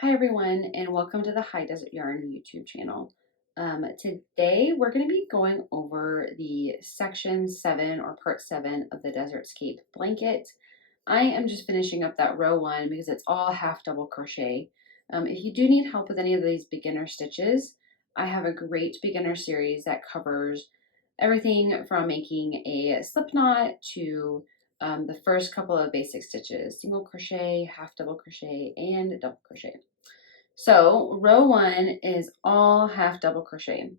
Hi everyone, and welcome to the High Desert Yarn YouTube channel. Today we're going to be going over the section 7 or part 7 of the Desertscape blanket. I am just finishing up that row 1 because it's all half double crochet. If you do need help with any of these beginner stitches, I have a great beginner series that covers everything from making a slip knot to the first couple of basic stitches: single crochet, half double crochet, and double crochet. So row 1 is all half double crochet.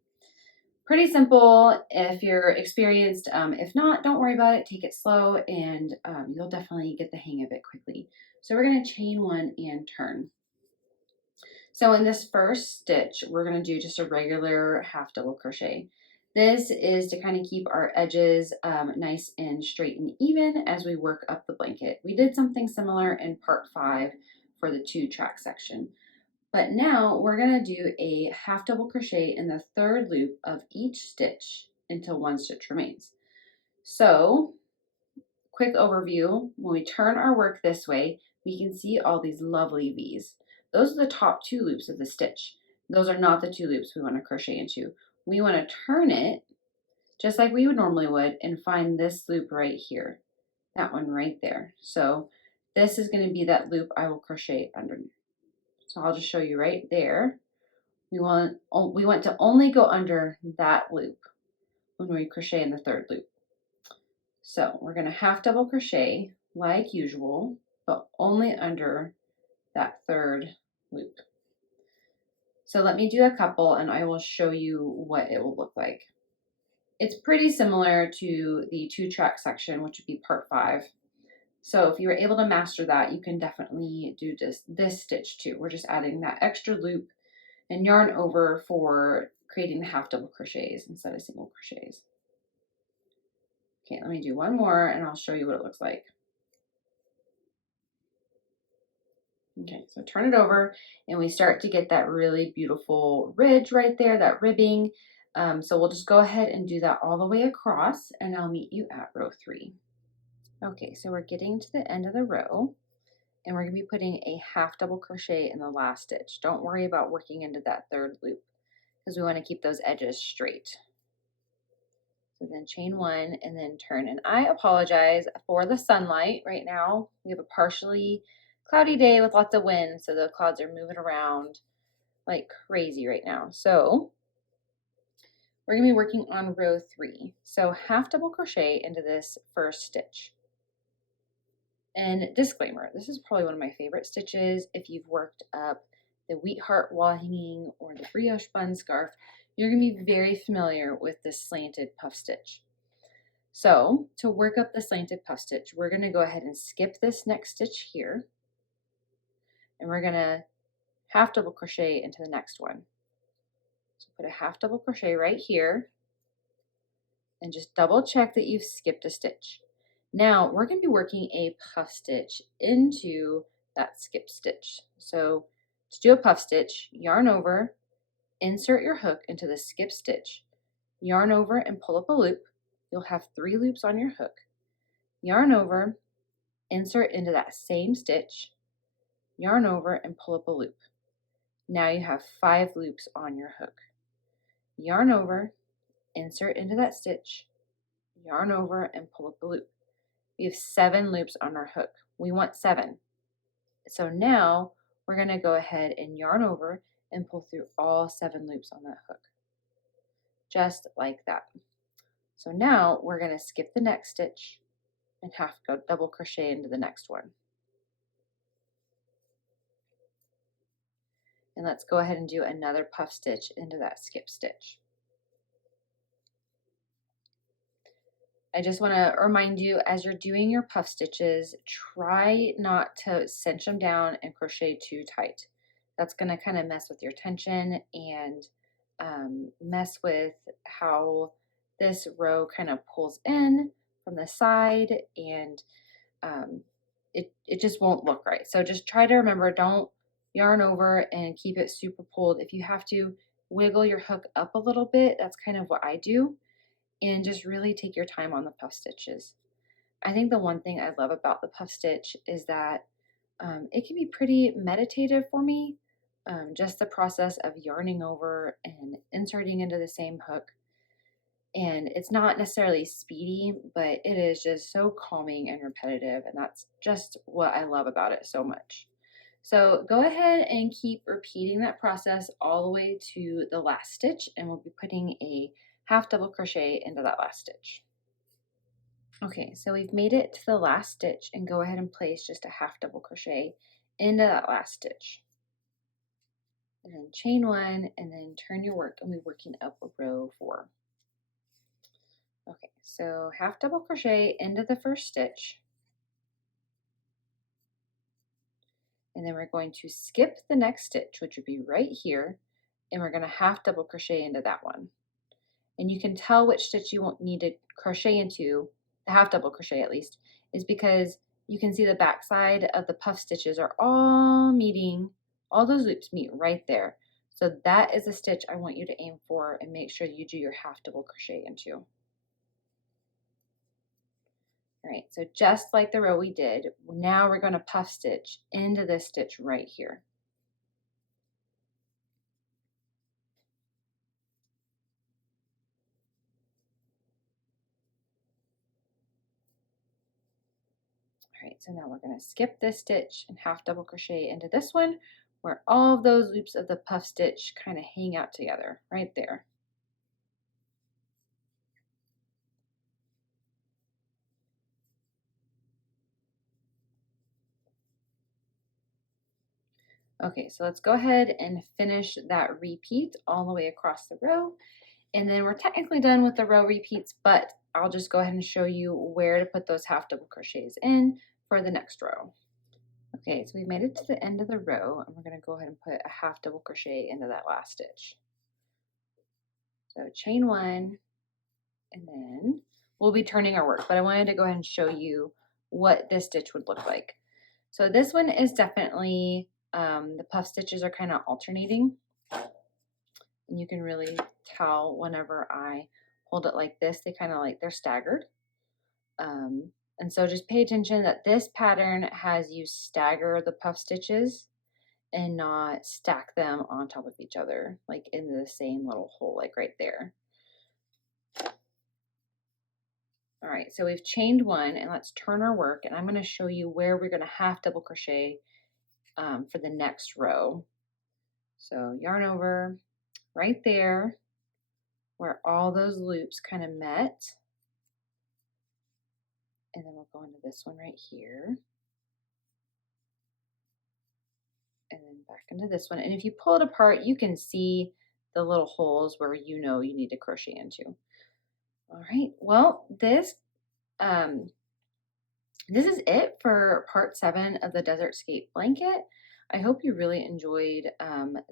Pretty simple if you're experienced. If not, don't worry about it. Take it slow and you'll definitely get the hang of it quickly. So we're going to chain 1 and turn. So in this first stitch, we're going to do just a regular half double crochet. This is to kind of keep our edges nice and straight and even as we work up the blanket. We did something similar in part 5 for the 2-track section. But now we're going to do a half double crochet in the third loop of each stitch until 1 stitch remains. So, quick overview, when we turn our work this way, we can see all these lovely V's. Those are the top 2 loops of the stitch. Those are not the 2 loops we want to crochet into. We want to turn it just like we would normally would and find this loop right here. That one right there. So this is going to be that loop I will crochet underneath. So I'll just show you right there. We want to only go under that loop when we crochet in the third loop. So we're going to half double crochet like usual, but only under that third loop. So let me do a couple and I will show you what it will look like. It's pretty similar to the 2-track section, which would be part 5. So if you were able to master that, you can definitely do this stitch too. We're just adding that extra loop and yarn over for creating the half double crochets instead of single crochets. Okay, let me do one more and I'll show you what it looks like. Okay, so turn it over and we start to get that really beautiful ridge right there, that ribbing. So we'll just go ahead and do that all the way across and I'll meet you at row 3. Okay, so we're getting to the end of the row and we're going to be putting a half double crochet in the last stitch. Don't worry about working into that third loop because we want to keep those edges straight. So then chain 1 and then turn. And I apologize for the sunlight right now. We have a partially cloudy day with lots of wind, so the clouds are moving around like crazy right now. So we're going to be working on row 3. So half double crochet into this first stitch. And disclaimer, this is probably one of my favorite stitches. If you've worked up the wheat heart wall hanging or the brioche bun scarf, you're going to be very familiar with this slanted puff stitch. So to work up the slanted puff stitch, we're going to go ahead and skip this next stitch here. And we're going to half double crochet into the next one. So put a half double crochet right here and just double check that you've skipped a stitch. Now we're going to be working a puff stitch into that skip stitch. So to do a puff stitch, yarn over, insert your hook into the skip stitch, yarn over and pull up a loop. You'll have 3 loops on your hook. Yarn over, insert into that same stitch, yarn over and pull up a loop. Now you have 5 loops on your hook. Yarn over, insert into that stitch, yarn over and pull up a loop. We have 7 loops on our hook. We want 7. So now we're going to go ahead and yarn over and pull through all 7 loops on that hook. Just like that. So now we're going to skip the next stitch and half go double crochet into the next one. And let's go ahead and do another puff stitch into that skip stitch. I just want to remind you, as you're doing your puff stitches, try not to cinch them down and crochet too tight. That's going to kind of mess with your tension and mess with how this row kind of pulls in from the side, and it just won't look right. So just try to remember, don't yarn over and keep it super pulled. If you have to wiggle your hook up a little bit, that's kind of what I do. And just really take your time on the puff stitches. I think the one thing I love about the puff stitch is that it can be pretty meditative for me. just the process of yarning over and inserting into the same hook. And it's not necessarily speedy, but it is just so calming and repetitive, and that's just what I love about it so much. So go ahead and keep repeating that process all the way to the last stitch, and we'll be putting a half double crochet into that last stitch. Okay, so we've made it to the last stitch, and go ahead and place just a half double crochet into that last stitch. And then chain one, and then turn your work and we're working up a row 4. Okay, so half double crochet into the first stitch, and then we're going to skip the next stitch, which would be right here, and we're going to half double crochet into that one. And you can tell which stitch you won't need to crochet into, the half double crochet at least, is because you can see the back side of the puff stitches are all meeting, all those loops meet right there. So that is the stitch I want you to aim for and make sure you do your half double crochet into. All right, so just like the row we did, now we're going to puff stitch into this stitch right here. All right, so now we're going to skip this stitch and half double crochet into this one where all of those loops of the puff stitch kind of hang out together right there. Okay, so let's go ahead and finish that repeat all the way across the row. And then we're technically done with the row repeats, but I'll just go ahead and show you where to put those half double crochets in for the next row. Okay, so we've made it to the end of the row, and we're going to go ahead and put a half double crochet into that last stitch. So chain one, and then we'll be turning our work, but I wanted to go ahead and show you what this stitch would look like. So this one is definitely, the puff stitches are kind of alternating, and you can really tell whenever I hold it like this, they kind of like, they're staggered. And so just pay attention that this pattern has you stagger the puff stitches and not stack them on top of each other, like in the same little hole, like right there. All right, so we've chained one, and let's turn our work, and I'm going to show you where we're going to half double crochet for the next row. So yarn over right there where all those loops kind of met, and then we'll go into this one right here, and then back into this one. And if you pull it apart, you can see the little holes where you know you need to crochet into. All right, well, this is it for part 7 of the Desertscape blanket. I hope you really enjoyed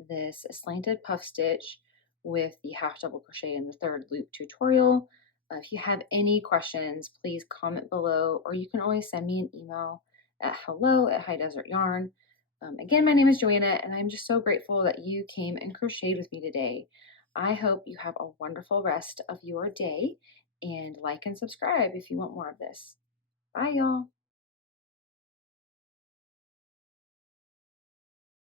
this slanted puff stitch with the half double crochet in the third loop tutorial. If you have any questions, please comment below, or you can always send me an email at hello@highdesert.yarn. Again, my name is Joanna, and I'm just so grateful that you came and crocheted with me today. I hope you have a wonderful rest of your day, and like and subscribe if you want more of this. Bye, y'all.